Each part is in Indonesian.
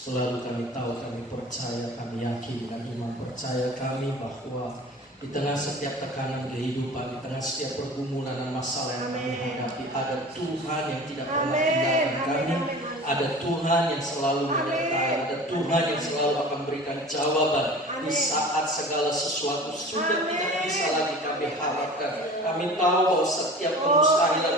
Selalu kami tahu, kami percaya, kami yakin dengan iman percaya kami bahwa di tengah setiap tekanan kehidupan, di tengah setiap pergumulan dan masalah yang kami hadapi, ada Tuhan yang tidak pernah tinggalkan kami, ada Tuhan yang selalu menyertai, ada Tuhan yang selalu akan berikan jawaban di saat segala sesuatu sudah tidak bisa lagi kami harapkan. Kami tahu bahwa setiap kemustahilan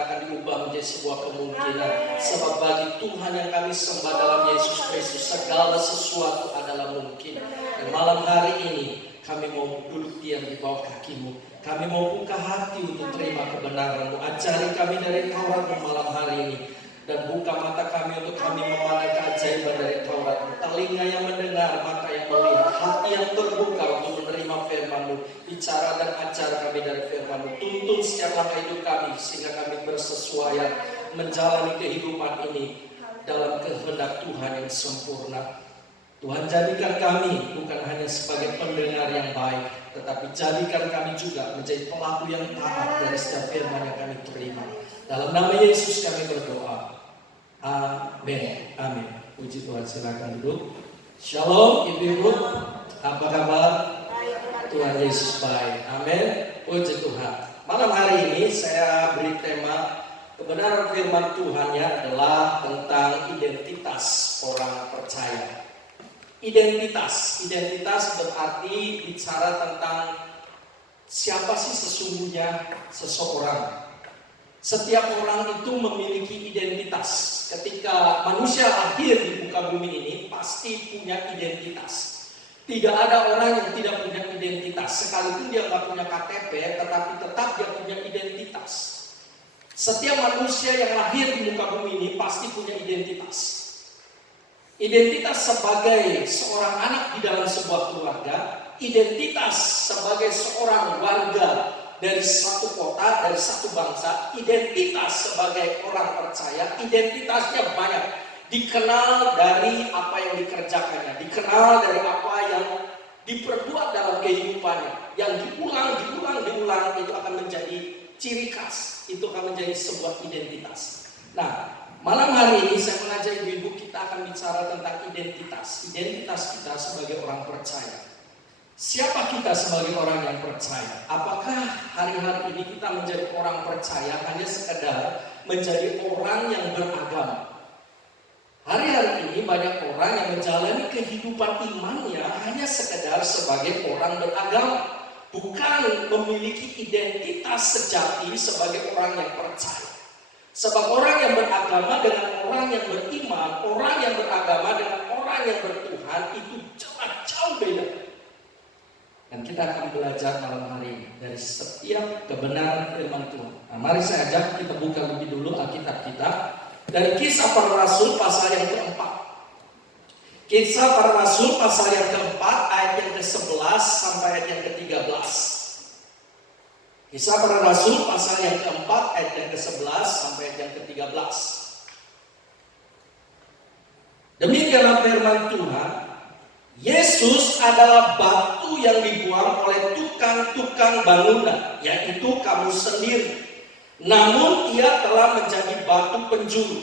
akan diubah menjadi sebuah kemungkinan. Sebab bagi Tuhan yang kami sembah dalam Yesus Kristus, segala sesuatu adalah mungkin. Dan malam hari ini kami mau duduk diam di bawah kaki-Mu. Kami mau buka hati untuk terima kebenaran-Mu. Ajari kami dari Taurat-Mu malam hari ini. Dan buka mata kami untuk kami memandang keajaiban dari Taurat-Mu. Telinga yang mendengar, mata yang melihat, hati yang terbuka untuk menerima firman-Mu. Bicara dan ajar kami dari firman-Mu. Tuntun setiap langkah hidup kami sehingga kami bersesuaian menjalani kehidupan ini dalam kehendak Tuhan yang sempurna. Tuhan, jadikan kami bukan hanya sebagai pendengar yang baik, tetapi jadikan kami juga menjadi pelaku yang taat dari setiap firman yang kami terima. Dalam nama Yesus kami berdoa. Amin. Amin. Puji Tuhan, silakan duduk. Shalom Ibu-ibu. Apa kabar? Tuhan Yesus baik. Amin. Puji Tuhan. Malam hari ini saya beri tema kebenaran firman Tuhannya adalah tentang identitas orang percaya. Identitas berarti bicara tentang siapa sih sesungguhnya seseorang. Setiap orang itu memiliki identitas. Ketika manusia lahir di muka bumi ini pasti punya identitas. Tidak ada orang yang tidak punya identitas. Sekalipun dia nggak punya KTP, tetapi tetap dia punya identitas. Setiap manusia yang lahir di muka bumi ini pasti punya identitas. Identitas sebagai seorang anak di dalam sebuah keluarga, identitas sebagai seorang warga dari satu kota, dari satu bangsa, identitas sebagai orang percaya, identitasnya banyak. Dikenal dari apa yang dikerjakannya, dikenal dari apa yang diperbuat dalam kehidupannya, yang diulang itu akan menjadi ciri khas, itu akan menjadi sebuah identitas. Nah, malam hari ini saya mengajak ibu-ibu, kita akan bicara tentang identitas kita sebagai orang percaya. Siapa kita sebagai orang yang percaya? Apakah hari-hari ini kita menjadi orang percaya hanya sekedar menjadi orang yang beragama? Hari-hari ini banyak orang yang menjalani kehidupan imannya hanya sekedar sebagai orang beragama, bukan memiliki identitas sejati sebagai orang yang percaya. Sebab orang yang beragama dengan orang yang beriman, orang yang beragama dengan orang yang bertuhan itu jauh beda. Dan kita akan belajar malam hari ini dari setiap kebenaran firman Tuhan. Nah, mari saya ajak kita buka lebih dulu Alkitab kita dari Kisah Para Rasul pasal yang keempat. Kisah Para Rasul pasal yang keempat ayat yang ke-11 sampai ayat yang ke-13. Kisah Para Rasul pasal yang keempat ayat yang ke-11 sampai ayat yang ke-13. Demikianlah firman Tuhan. Yesus adalah batu yang dibuang oleh tukang-tukang bangunan, yaitu kamu sendiri. Namun ia telah menjadi batu penjuru.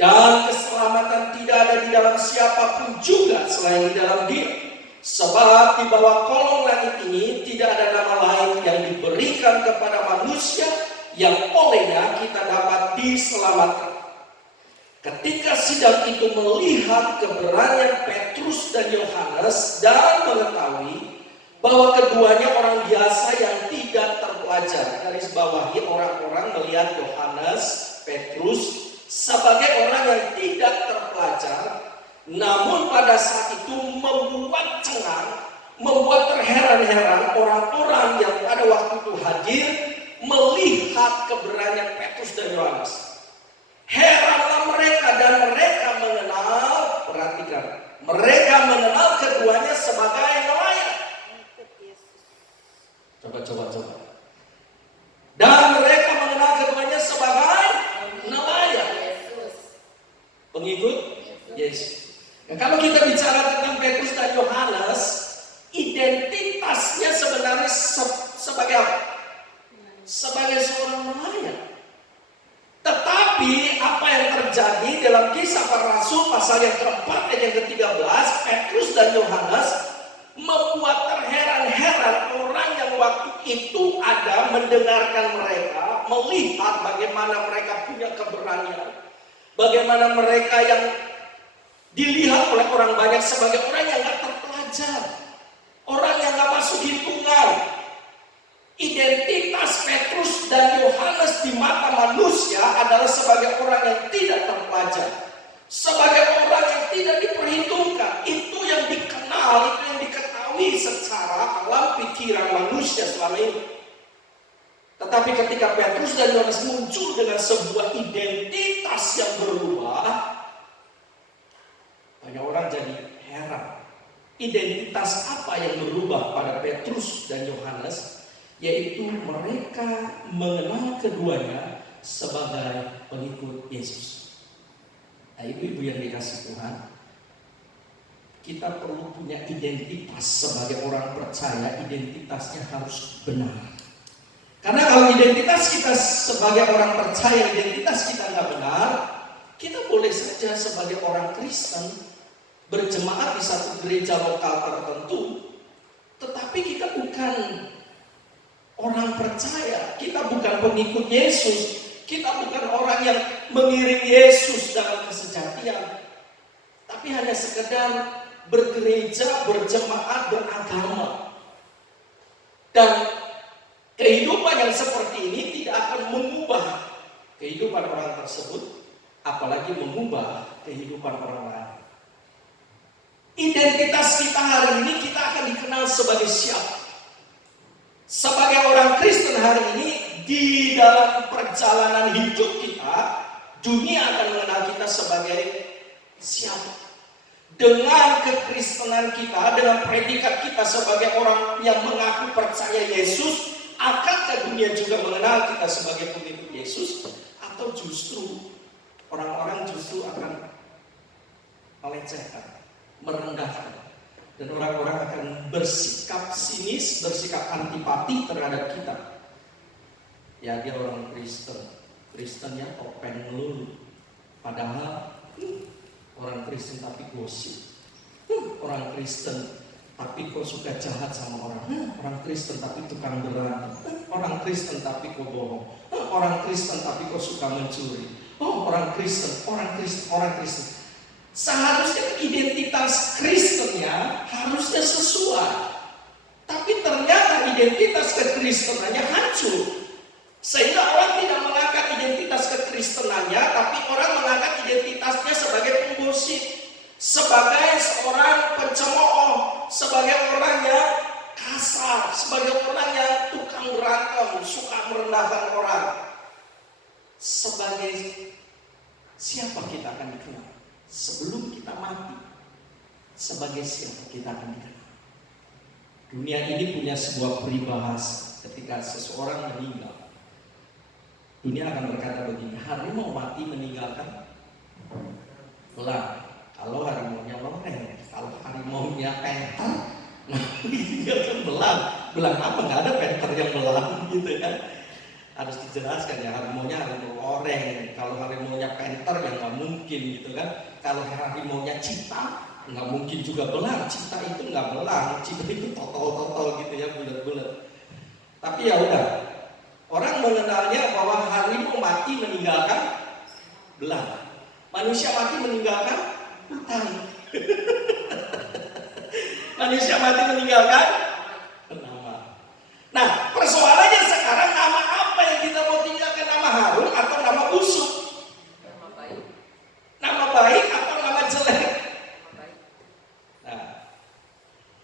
Dan keselamatan tidak ada di dalam siapapun juga selain di dalam Dia. Sebab di bawah kolong langit ini tidak ada nama lain yang diberikan kepada manusia yang olehnya kita dapat diselamatkan. Ketika sidang itu melihat keberanian Petrus dan Yohanes dan mengetahui bahwa keduanya orang biasa yang tidak terpelajar, garis bawahi orang-orang melihat Yohanes, Petrus sebagai orang yang tidak terpelajar, namun pada saat itu membuat cengang, membuat terheran-heran orang-orang yang pada waktu itu hadir melihat keberanian Petrus dan Yohanes. Heranlah mereka dan mereka mengenal, perhatikan, mereka mengenal keduanya sebagai nelayan. Coba. Dan mereka mengenal keduanya sebagai nelayan. Pengikut Yesus. Nah, kalau kita bicara tentang Petrus dan Yohanes, identitasnya sebenarnya sebagai apa? Sebagai seorang nelayan. Tetapi apa yang terjadi terjadi dalam Kisah Para Rasul pasal yang keempat ayat yang ke-13, Petrus dan Yohanes membuat terheran-heran orang yang waktu itu ada mendengarkan mereka, melihat bagaimana mereka punya keberanian, bagaimana mereka yang dilihat oleh orang banyak sebagai orang yang gak terpelajar, orang yang gak masuk hitungan. Identitas Petrus dan Yohanes di mata manusia adalah sebagai orang yang tidak terpelajar, sebagai orang yang tidak diperhitungkan. Itu yang dikenal, itu yang diketahui secara alam pikiran manusia selama ini. Tetapi ketika Petrus dan Yohanes muncul dengan sebuah identitas yang berubah, banyak orang jadi heran. Identitas apa yang berubah pada Petrus dan Yohanes? Yaitu mereka mengenal keduanya sebagai pengikut Yesus. Nah, ibu-ibu yang dikasih Tuhan, kita perlu punya identitas sebagai orang percaya. Identitasnya harus benar. Karena kalau identitas kita sebagai orang percaya, identitas kita nggak benar, kita boleh saja sebagai orang Kristen berjemaat di satu gereja lokal tertentu, tetapi kita bukan orang percaya, kita bukan pengikut Yesus, kita bukan orang yang mengiring Yesus dalam kesejatian, tapi hanya sekedar bergereja, berjemaat, beragama. Dan kehidupan yang seperti ini tidak akan mengubah kehidupan orang tersebut, apalagi mengubah kehidupan orang lain. Identitas kita hari ini, kita akan dikenal sebagai siapa? Sebagai orang Kristen hari ini, di dalam perjalanan hidup kita, dunia akan mengenal kita sebagai siapa. Dengan kekristenan kita, dengan predikat kita sebagai orang yang mengaku percaya Yesus, akankah dunia juga mengenal kita sebagai pengikut Yesus? Atau justru orang-orang justru akan melecehkan, merendahkan, dan orang-orang akan bersikap sinis, bersikap antipati terhadap kita. Ya, dia orang Kristen, Kristennya topeng melulu, padahal orang Kristen tapi gosip, orang Kristen tapi kok suka jahat sama orang, orang Kristen tapi tukang berantem, orang Kristen tapi kok bohong, orang Kristen tapi kok suka mencuri, orang Kristen, orang Kristen, orang Kristen. Seharusnya identitas Kristennya harusnya sesuai, tapi ternyata identitas kekristenannya hancur, sehingga orang tidak mengangkat identitas kekristenannya, tapi orang mengangkat identitasnya sebagai penggosip, sebagai seorang pencemooh, sebagai orang yang kasar, sebagai orang yang tukang berantem, suka merendahkan orang. Sebagai siapa kita akan dikenal? Sebelum kita mati, sebagai siapa kita akan dikenal? Dunia ini punya sebuah peribahasa. Ketika seseorang meninggal, dunia akan berkata begini: harimau mati meninggalkan belang. Kalau harimaunya loreng, kalau harimaunya penter, meninggalkan belang. Belang apa? Nggak ada penter yang belang, gitu kan? Harus dijelaskan ya, harimaunya harimau loreng. Kalau harimaunya penter ya nggak mungkin, gitu kan? Kalau harimaunya cita, nggak mungkin juga belang. Cita itu nggak belang, cita itu totol-totol gitu ya, bulat-bulat. Tapi ya udah, orang mengenalnya bahwa harimau mati meninggalkan belang, manusia mati meninggalkan hutan. Manusia mati meninggalkan nama. Nah, persoalannya sekarang, nama apa yang kita mau tinggalkan? Nama harum atau nama busuk? Nama baik atau nama jelek? Nah,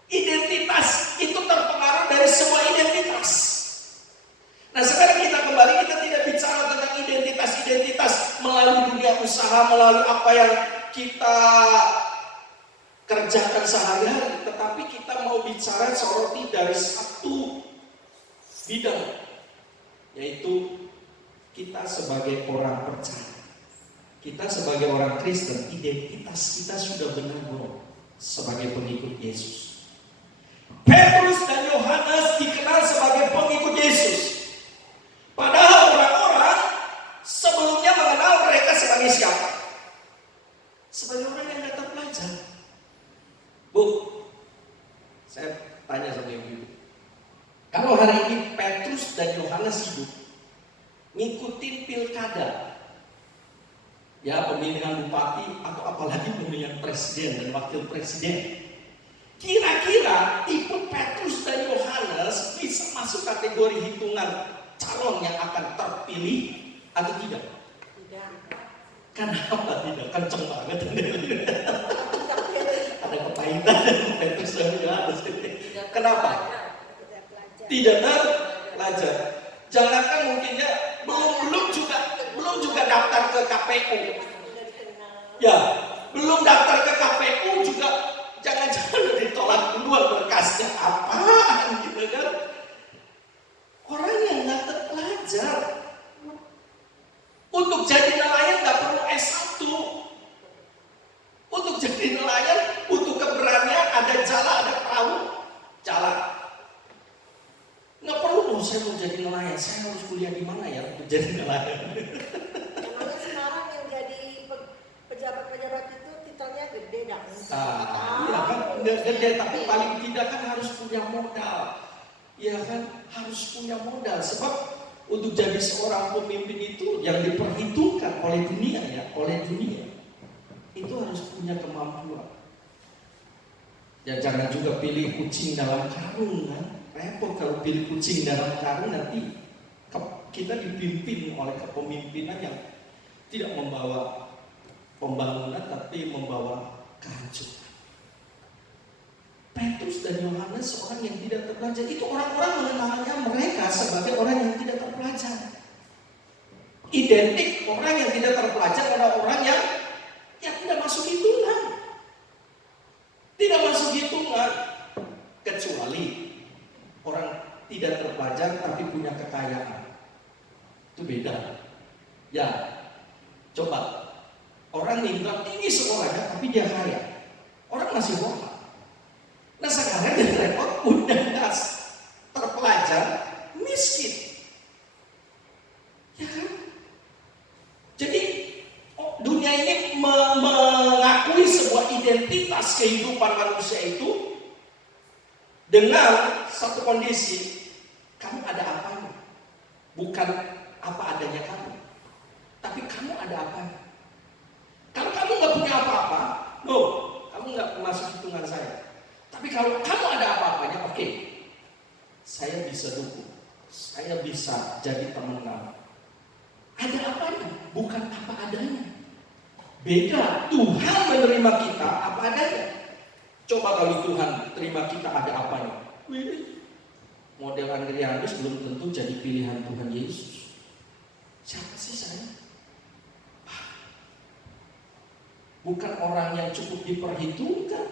identitas itu terpengaruh dari semua identitas. Nah, sekarang kita kembali, kita tidak bicara tentang identitas-identitas melalui dunia usaha, melalui apa yang kita kerjakan sehari-hari, tetapi kita mau bicara soroti dari satu bidang, yaitu kita sebagai orang percaya. Kita sebagai orang Kristen, identitas kita sudah benar belum sebagai pengikut Yesus? Petrus dan Yohanes dikenal sebagai pengikut Yesus, padahal orang-orang sebelumnya mengenal mereka sebagai siapa? orang yang nggak terpelajar. Bu, saya tanya sama ibu. Kalau hari ini Petrus dan Yohanes hidup ngikutin pilkada, ya pemilihan bupati atau apalagi pemilihan presiden dan wakil presiden, kira-kira tipe Petrus dan Yohanes bisa masuk kategori hitungan calon yang akan terpilih atau tidak? Tidak. Kenapa tidak? Kenceng banget. Ada kepahitan Petrus dan Yohanes. Kenapa? Tidak terpelajar. Jangankan mungkin ya belum juga daftar ke KPU. Ya, belum daftar ke KPU juga jangan-jangan ditolak duluan berkasnya apaan gitu kan? Orang yang nggak terpelajar. Untuk jadi nelayan nggak perlu S1. Untuk jadi nelayan butuh keberanian, ada jala, ada perahu, jalan. Nggak perlu, saya mau jadi nelayan, saya harus kuliah di mana ya untuk jadi nelayan? Emangnya sekarang yang jadi pejabat-pejabat itu titelnya gede dah. Iya kan, nggak gede, tapi paling tidak kan harus punya modal. Iya kan, harus punya modal. Sebab untuk jadi seorang pemimpin itu yang diperhitungkan oleh dunia ya, itu harus punya kemampuan. Ya jangan juga pilih kucing dalam karung kan. Repot kalau pilih kucing dalam karung, nanti kita dipimpin oleh kepemimpinan yang tidak membawa pembangunan tapi membawa kehancuran. Petrus dan Yohanes seorang yang tidak terpelajar, itu orang-orang mengenalnya mereka sebagai orang yang tidak terpelajar. Identik orang yang tidak terpelajar adalah orang yang tidak masuk hitungan. Tidak masuk hitungan kecuali orang tidak terpelajar tapi punya kekayaan. Itu beda. Ya, coba orang yang tinggi sekolahnya tapi dia kaya, orang masih bohong. Nah sekarang yang repot udah terpelajar miskin. Ya kan? Jadi dunia ini mengakui sebuah identitas kehidupan manusia itu dengan satu kondisi, kamu ada apanya? Bukan apa adanya kamu, tapi kamu ada apanya. Kalau kamu nggak punya apa-apa, no, kamu nggak masuk hitungan saya. Tapi kalau kamu ada apa-apanya, oke, saya bisa dukung, saya bisa jadi teman kamu. Ada apanya, bukan apa adanya. Beda, Tuhan menerima kita apa adanya. Coba kalau Tuhan terima kita ada apanya. Model Andrianus belum tentu jadi pilihan Tuhan Yesus. Siapa sih saya? Bukan orang yang cukup diperhitungkan.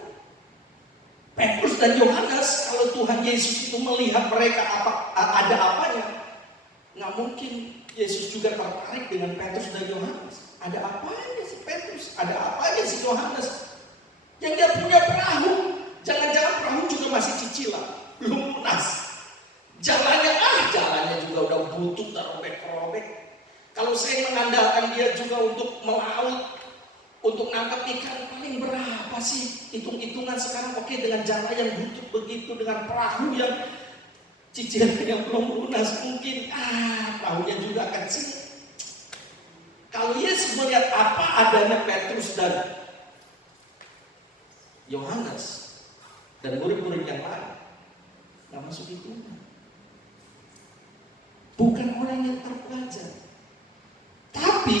Petrus dan Yohanes, kalau Tuhan Yesus itu melihat mereka ada apanya, nggak mungkin Yesus juga tertarik dengan Petrus dan Yohanes. Ada apanya si Petrus? Ada apanya si Yohanes? Yang dia punya perahu, jangan-jangan perahu juga masih cicilan, belum lunas. Jalannya juga udah butut dan robek-robek. Kalau saya mengandalkan dia juga untuk melaut, untuk nangkap ikan, paling berapa sih? Hitung-hitungan sekarang oke, dengan jalan yang butut begitu, dengan perahu yang cicilan yang belum lunas, mungkin perahunya juga kecil. Kalau Yesus melihat apa adanya Petrus dan Yohanes dan murid-murid yang lain, nggak masuk hitungan. Bukan orang yang terpelajar. Tapi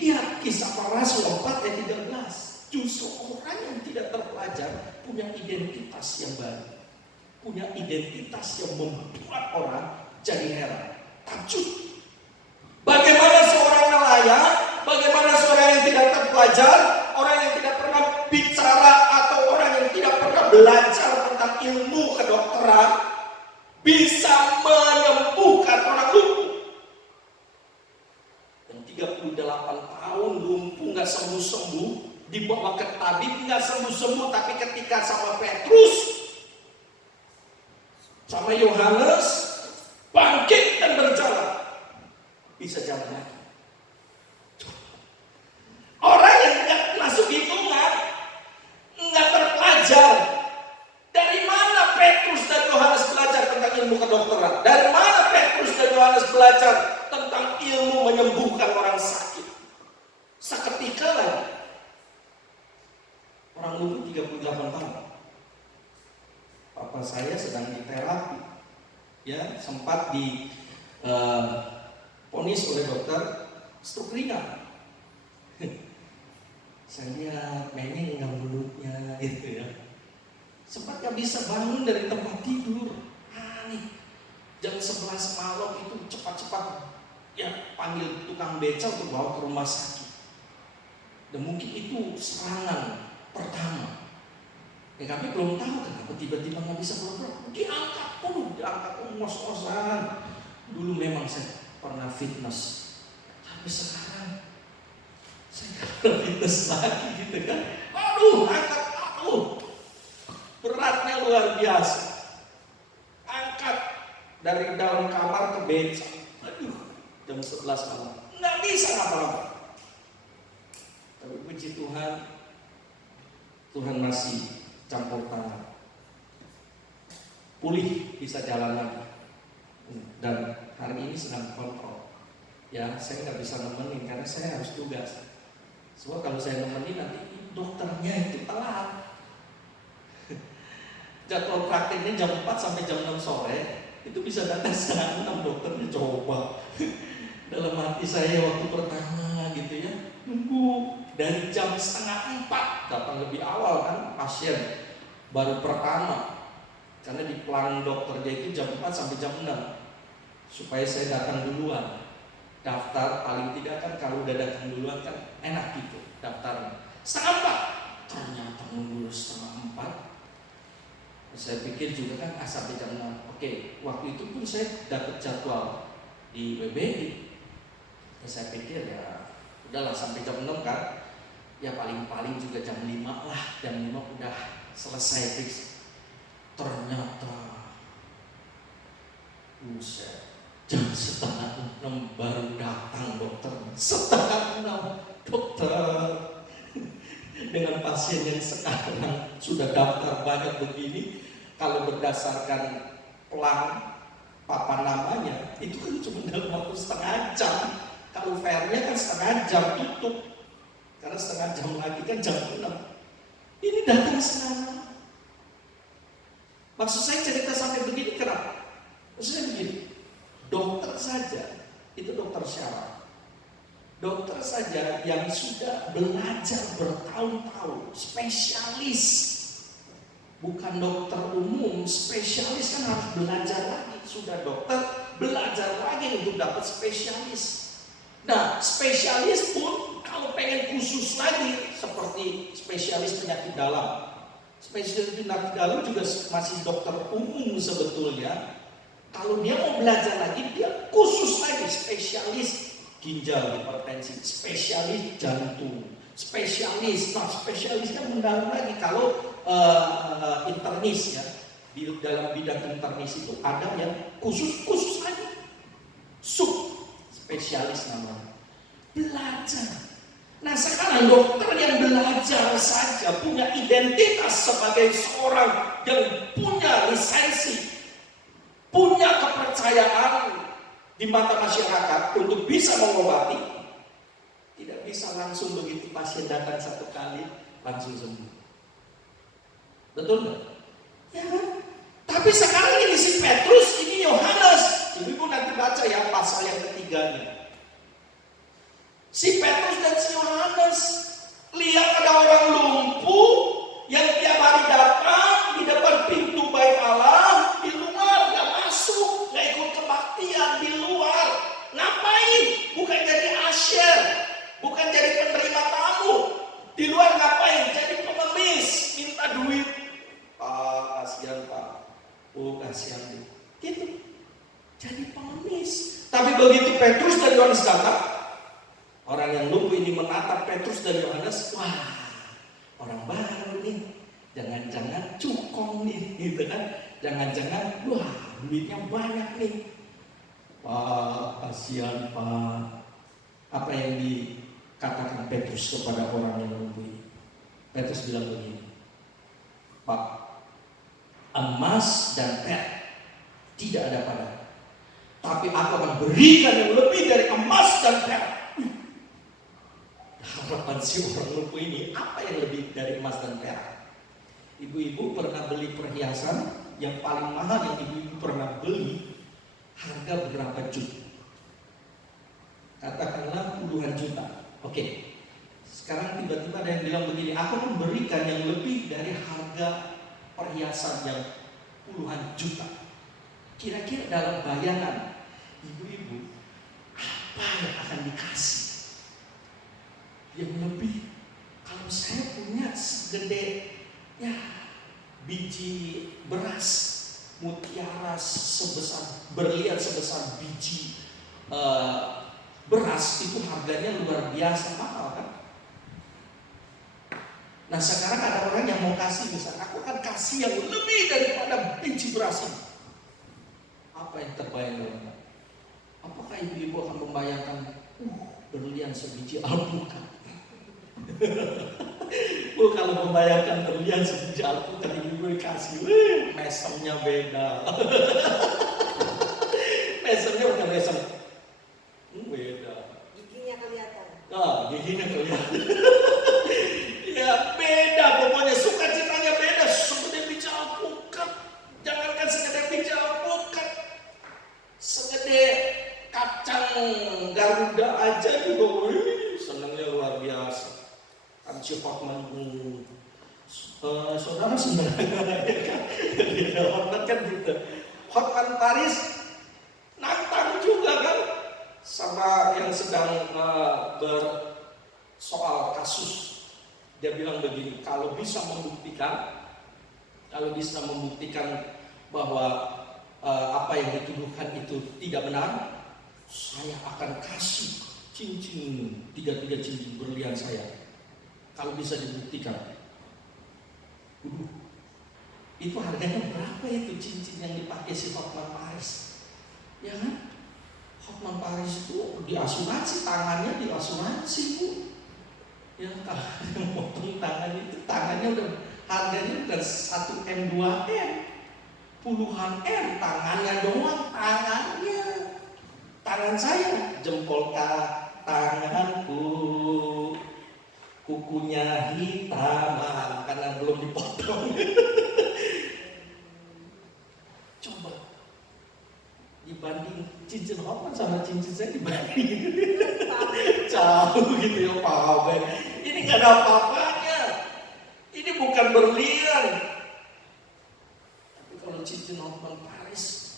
lihat Kisah Para Rasul 4 ayat 13. Justru orang yang tidak terpelajar punya identitas yang baru, punya identitas yang membuat orang jadi heran, takjub. Bagaimana seorang nelayan, bagaimana seorang yang tidak terpelajar, orang yang tidak pernah bicara atau orang yang tidak pernah belajar tentang ilmu kedokteran bisa menyembuhkan orang lumpuh. Yang 38 tahun lumpuh nggak sembuh-sembuh, dibawa ke tabib nggak sembuh-sembuh, tapi ketika sama Petrus, sama Yohanes bangkit dan berjalan, bisa jalan lagi. Orang yang nggak masuk hitungan Orang lumpuh 38 tahun. Papa saya sedang diterapi. Ya, sempat di ponis oleh dokter stroke ringan. Saya mainnya enggak mulutnya gitu ya. Sempat gak bisa bangun dari tempat tidur. Aneh. Jam 11 malam itu cepat-cepat ya panggil tukang beca untuk bawa ke rumah sakit. Dan mungkin itu serangan pertama. Ya kami belum tahu kenapa tiba-tiba nggak bisa pulang. Diangkat ngos-ngosan. Dulu memang saya pernah fitness, tapi sekarang saya nggak pernah fitness lagi gitu kan. Aduh, beratnya luar biasa. Angkat dari dalam kamar ke beca. Aduh, jam 11 malam nggak bisa ngapa-ngapa. Tapi puji Tuhan, Tuhan masih campur tangan, pulih, bisa jalan lagi. Dan hari ini sedang kontrol. Ya, saya nggak bisa nemenin karena saya harus tugas. Sebab kalau saya nemenin nanti dokternya itu telat. Jadwal praktiknya jam 4 sampai jam 6 sore, itu bisa datang setengah 6 dokternya coba. Dalam hati saya waktu pertama gitu ya, nunggu dari jam setengah 4 datang lebih awal kan pasien baru pertama, karena di plan dokternya itu jam 4 sampai jam 6 supaya saya datang duluan. Daftar paling tidak kan kalau udah datang duluan kan enak gitu daftarnya. Setengah 4 ternyata nunggu setengah 4. Saya pikir juga kan sampai jam 6. Oke, waktu itu pun saya dapat jadwal di WBI. Ya, saya pikir ya udahlah sampai jam 6 kan. Ya paling-paling juga jam 5 lah. Jam 5 udah selesai fix. Ternyata buset, jam setengah 6 baru datang dokter. Setengah 6 dokter. Dengan pasien yang sekarang sudah daftar banyak begini, kalau berdasarkan plan papan namanya itu kan cuma dalam waktu setengah jam. Kalau fairnya kan setengah jam tutup, karena setengah jam lagi kan jam 6. Ini datang setengah 6. Maksud saya cerita sampai begini kenapa? Maksud saya begini, dokter saja, itu dokter syaraf, dokter saja yang sudah belajar bertahun-tahun, spesialis, bukan dokter umum, spesialis kan harus belajar lagi. Sudah dokter, belajar lagi untuk dapat spesialis. Nah, spesialis pun kalau pengen khusus lagi, seperti spesialis penyakit dalam. Spesialis penyakit dalam juga masih dokter umum sebetulnya. Kalau dia mau belajar lagi, dia khusus lagi, spesialis ginjal hipertensi, spesialis jantung, spesialis. Nah, spesialis kan mendalam lagi. Kalau internis ya, di dalam bidang internis itu ada yang khusus lagi, sub spesialis namanya. Belajar. Nah sekarang dokter yang belajar saja punya identitas sebagai seorang yang punya lisensi, punya kepercayaan di mata masyarakat untuk bisa mengobati. Tidak bisa langsung begitu pasien datang satu kali langsung sembuh. Betul nggak? Ya kan? Tapi sekarang ini si Petrus, ini Yohanes. Ibu nanti baca ya pasal yang ketiganya. Si Petrus dan si Yohanes lihat ada orang lumpuh yang tiap hari datang di depan pintu bait Allah, di luar nggak masuk, nggak ikut kebaktian, di luar ngapain? Bukan jadi asyir, bukan jadi penerima tamu, di luar ngapain? Jadi pengemis, minta duit. Pak, kasihan Pak. Oh kasihan gitu. Jadi pengemis. Tapi begitu Petrus dan Yohanes datang, orang yang lumpuh ini menatap Petrus dan Yohanes, wah, orang baru nih, jangan-jangan cukong nih, gitu kan? Jangan-jangan, wah, duitnya banyak nih. Pak, kasihan Pak. Apa yang dikatakan Petrus kepada orang yang lumpuh ini? Petrus bilang begini, Pak, emas dan perak tidak ada padaku, tapi aku akan berikan yang lebih dari emas dan perak. harapan si orang lumpuh ini, apa yang lebih dari emas dan perak? Ibu-ibu pernah beli perhiasan yang paling mahal yang ibu-ibu pernah beli, harga berapa juta? Katakanlah puluhan juta. Oke. Sekarang tiba-tiba ada yang bilang begini, aku memberikan yang lebih dari harga perhiasan yang puluhan juta. Kira-kira dalam bayangan ibu-ibu, apa yang akan dikasih yang lebih? Kalau saya punya segede biji beras, mutiara sebesar, berlian sebesar biji beras, itu harganya luar biasa mahal kan? Nah sekarang ada orang yang mau kasih, misalnya aku akan kasih yang lebih daripada biji beras ini. Apa yang terbayang dalam? Apakah ibu-ibu akan membayangkan berlian sebiji alpukat? Kalau membayangkan berlian sebiji alpukat, ibu-ibu dikasih, mesemnya beda. Mesemnya bukan mesem, beda. Giginya kelihatan. Giginya kelihatan. Ya beda, pokoknya sukacitanya beda. Segede biji alpukat, jangankan segede biji alpukat, segede kacang Garuda aja juga, senangnya luar biasa. Kan si Hotman, saudara sebenarnya Hotman kan gitu. Hotman Paris nantang juga kan sama yang sedang bersoal kasus. Dia bilang begini, kalau bisa membuktikan bahwa apa yang dituduhkan itu tidak benar, saya akan kasih cincin, 3 cincin berlian saya. Kalau bisa dibuktikan. Itu harganya berapa itu cincin yang dipakai si Hotman Paris? Ya kan? Hotman Paris itu diasuransi, tangannya diasuransi, Bu. Ya, kalau yang potong tangan itu, tangannya udah harganya udah 1M 2M, puluhan M, tangannya doang, tangan saya, jempol tanganku, kukunya hitam karena belum dipotong. Coba dibanding cincin Hotman sama cincin saya, dibanding jauh gitu ya Pak. Ini gak ada apa-apanya. Ini bukan berlian. Tapi kalau cincin Hotman Paris,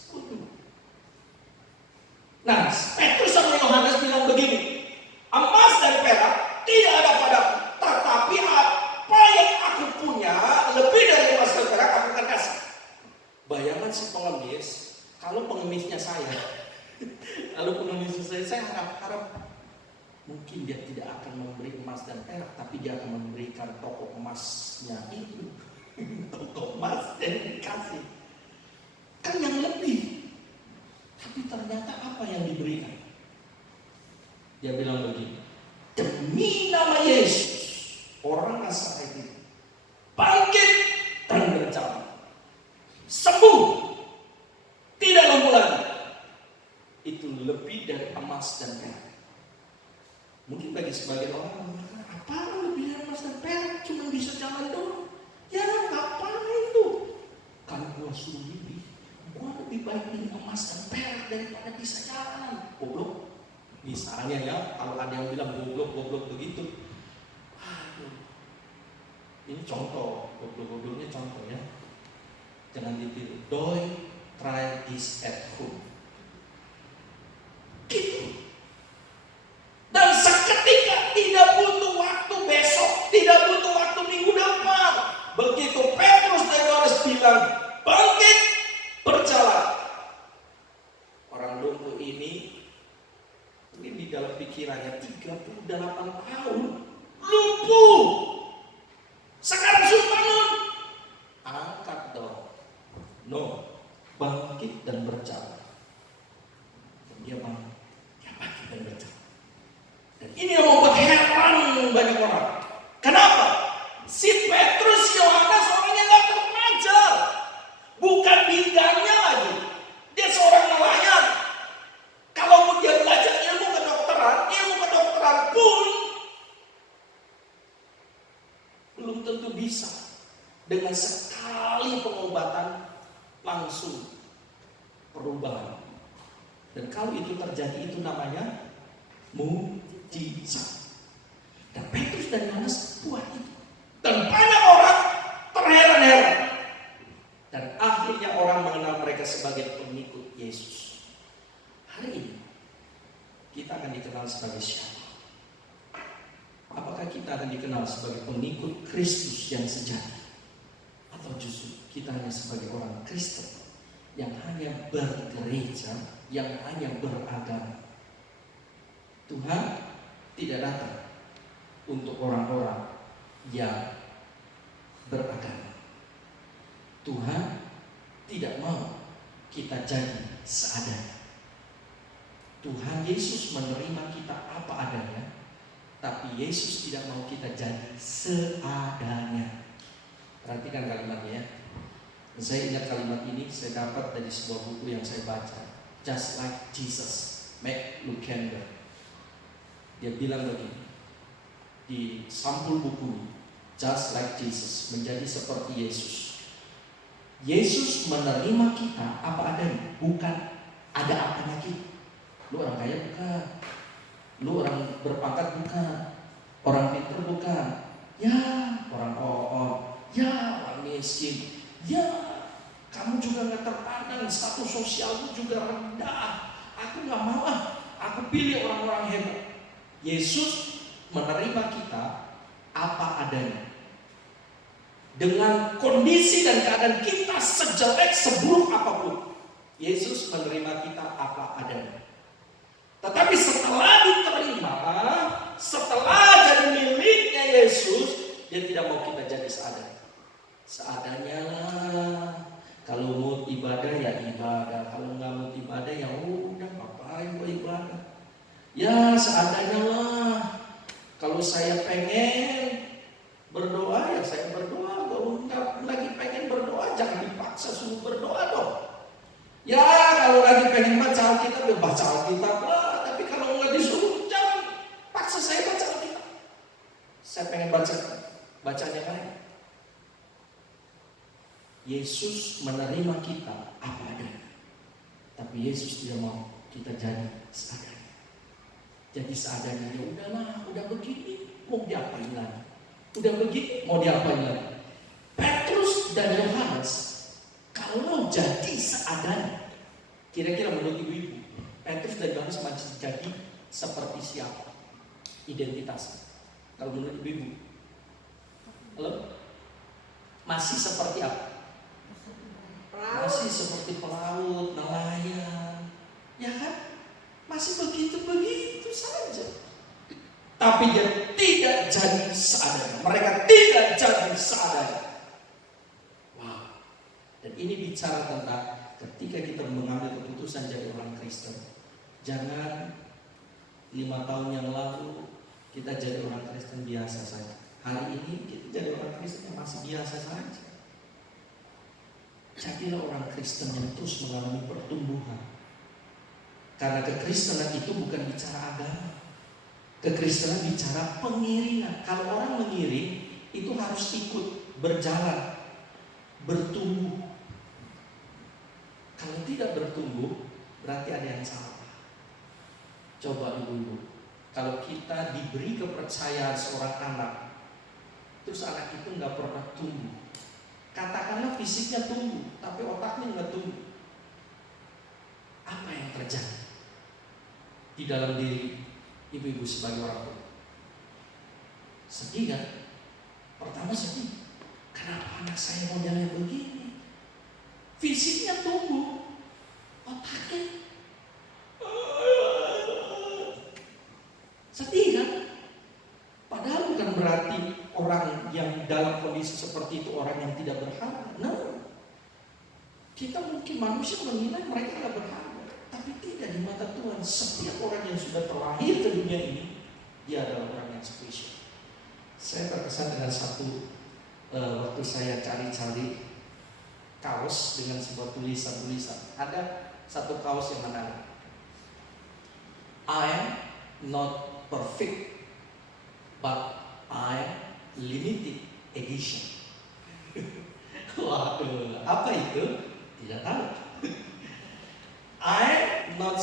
Nah, Petrus sama Yohanes bilang begini, emas dan perak tidak ada padaku, tetapi apa yang aku punya lebih dari emas dan perak aku akan kasih. Bayangan si pengemis, kalau pengemisnya saya, saya harap mungkin dia tidak akan memberi emas dan perak, tapi dia akan memberikan toko emasnya itu. Toko emas dan dikasih. Kan yang lebih. Tapi ternyata apa yang diberikan? Dia bilang begini, demi nama Yesus, orang Nazaret itu bangkit dan berjalan, sembuh, tidak lumpuh lagi. Itu lebih dari emas dan perak. Mungkin bagi sebagian orang mengatakan, apa lebih dari emas dan perak, cuma bisa jalan doang. Ya ngapain tuh? Kalau gua suruh gua lebih baik pilih emas dan perak daripada bisa jalan. Goblok. Misalnya ya, kalau ada yang bilang goblok begitu. Ini contoh, goblok-gobloknya contoh ya. Jangan ditiru. Don't try this at home. Gitu. Dan seketika tidak butuh waktu besok, tidak butuh waktu minggu depan. Begitu Petrus dan Yohanes bilang, bangkit, berjalan. Orang lumpuh ini di dalam pikirannya 38 tahun lumpuh. Sekarang suruh bangun, angkat dong. No, bangkit dan berjalan. Dan dia bangun, dia bangkit dan berjalan. Dan ini yang membuat heran banyak orang. Kenapa? Si Petrus, Yohanes orangnya gak terpelajar, bukan bidangnya lagi. Dia seorang nelayan. Kalau dia belajar ilmu kedokteran pun Dengan sekali pengobatan langsung perubahan. Dan kalau itu terjadi, itu namanya mukjizat. Dan Petrus dan Yohanes buat itu. Dan banyak orang terheran-heran. Dan akhirnya orang mengenal mereka sebagai pengikut Yesus. Hari ini kita akan dikenal sebagai siapa? Apakah kita akan dikenal sebagai pengikut Kristus yang sejati? Atau justru kita hanya sebagai orang Kristen yang hanya bergereja, yang hanya beragama? Tuhan tidak datang untuk orang-orang yang beragama. Tuhan tidak mau kita jadi seadanya. Tuhan Yesus menerima kita apa adanya, tapi Yesus tidak mau kita jadi seadanya. Perhatikan kalimatnya ya. Saya ingat kalimat ini, saya dapat dari sebuah buku yang saya baca, Just Like Jesus, Matt Lucado. Dia bilang begini, di sampul buku Just Like Jesus, menjadi seperti Yesus. Yesus menerima kita apa adanya, bukan ada apanya kita. Lu orang kaya bukan, lu orang berpangkat bukan, orang pintar bukan, ya orang ya orang miskin, ya kamu juga nggak terpandang, status sosialmu juga rendah. Aku nggak mau aku pilih orang-orang hebat. Yesus menerima kita apa adanya, dengan kondisi dan keadaan kita sejelek seburuk apapun. Yesus menerima kita apa adanya. Tetapi setelah diterima, setelah jadi miliknya Yesus, dia tidak mau kita jadi seadanya. Seadanya lah. Kalau mau ibadah ya ibadah, kalau nggak mau ibadah ya udah ngapain gua ibadah. Ya seadanya lah. Kalau saya pengen berdoa ya saya berdoa. Kalau nggak lagi pengen berdoa jangan dipaksa suruh berdoa dong. Ya kalau lagi pengen baca Alkitab ya baca Alkitab lah. Tapi kalau nggak disuruh jangan paksa saya baca Alkitab. Saya pengen bacanya lain. Yesus menerima kita apa adanya, tapi Yesus tidak mau kita jadi seadanya. Jadi seadanya ya udahlah, udah begini mau diapain lagi? Udah begini mau diapain lagi? Petrus dan Yohanes kalau jadi seadanya, kira-kira menurut ibu-ibu, Petrus dan Yohanes masih jadi seperti siapa? Identitasnya. Kalau menurut ibu-ibu, halo? Masih seperti apa? Masih seperti pelaut, nelayan, ya kan? Masih begitu-begitu saja. Tapi dia tidak jadi seadanya. Mereka tidak jadi seadanya. Wow. Dan ini bicara tentang ketika kita mengambil keputusan jadi orang Kristen. Jangan 5 tahun yang lalu kita jadi orang Kristen biasa saja. Hari ini kita jadi orang Kristen yang masih biasa saja. Jadilah orang Kristen yang terus mengalami pertumbuhan. Karena kekristenan itu bukan bicara agama. Kekristenan bicara pengiringan. Kalau orang mengiring itu harus ikut, berjalan, bertumbuh. Kalau tidak bertumbuh berarti ada yang salah. Coba ibu-ibu, kalau kita diberi kepercayaan seorang anak, terus anak itu nggak pernah tumbuh. Katakanlah fisiknya tumbuh, tapi otaknya nggak tumbuh. Apa yang terjadi di dalam diri ibu-ibu sebagai orang tua? Sedih kan? Pertama sedih. Kenapa anak saya modelnya begini? Fisiknya tumbuh, otaknya sedih kan? Padahal bukan berarti orang yang dalam kondisi seperti itu orang yang tidak berharga. Nah, kita mungkin manusia menilai mereka tidak berharga, tapi tidak di mata Tuhan. Setiap orang yang sudah terlahir ke dunia ini, dia adalah orang yang spesial. Saya terkesan dengan satu waktu saya cari-cari kaos dengan sebuah tulisan-tulisan. Ada satu kaos yang menarik. I am not perfect, but I am limited edition. Waduh, apa itu? Tidak tahu. I'm not